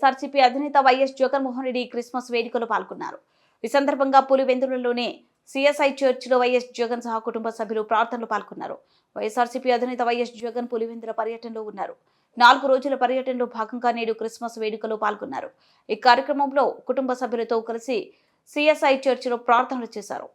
వైఎస్ఆర్సీపీ అధినేత YS Jaganmohan Reddy Christmas వేడుకలో పాల్గొన్నారు. ఈ సందర్భంగా పులివెందులలోని సిఎస్ఐ చర్చిలో వైఎస్ జగన్ సహా కుటుంబ సభ్యులు ప్రార్థనలు పాల్గొన్నారు. వైఎస్ఆర్సీపీ అధినేత వైఎస్ జగన్ పులివెందుల పర్యటనలో ఉన్నారు. 4 రోజుల పర్యటనలో భాగంగా నేడు క్రిస్మస్ వేడుకలో పాల్గొన్నారు. ఈ కార్యక్రమంలో కుటుంబ సభ్యులతో కలిసి సిఎస్ఐ చర్చిలో ప్రార్థనలు చేశారు.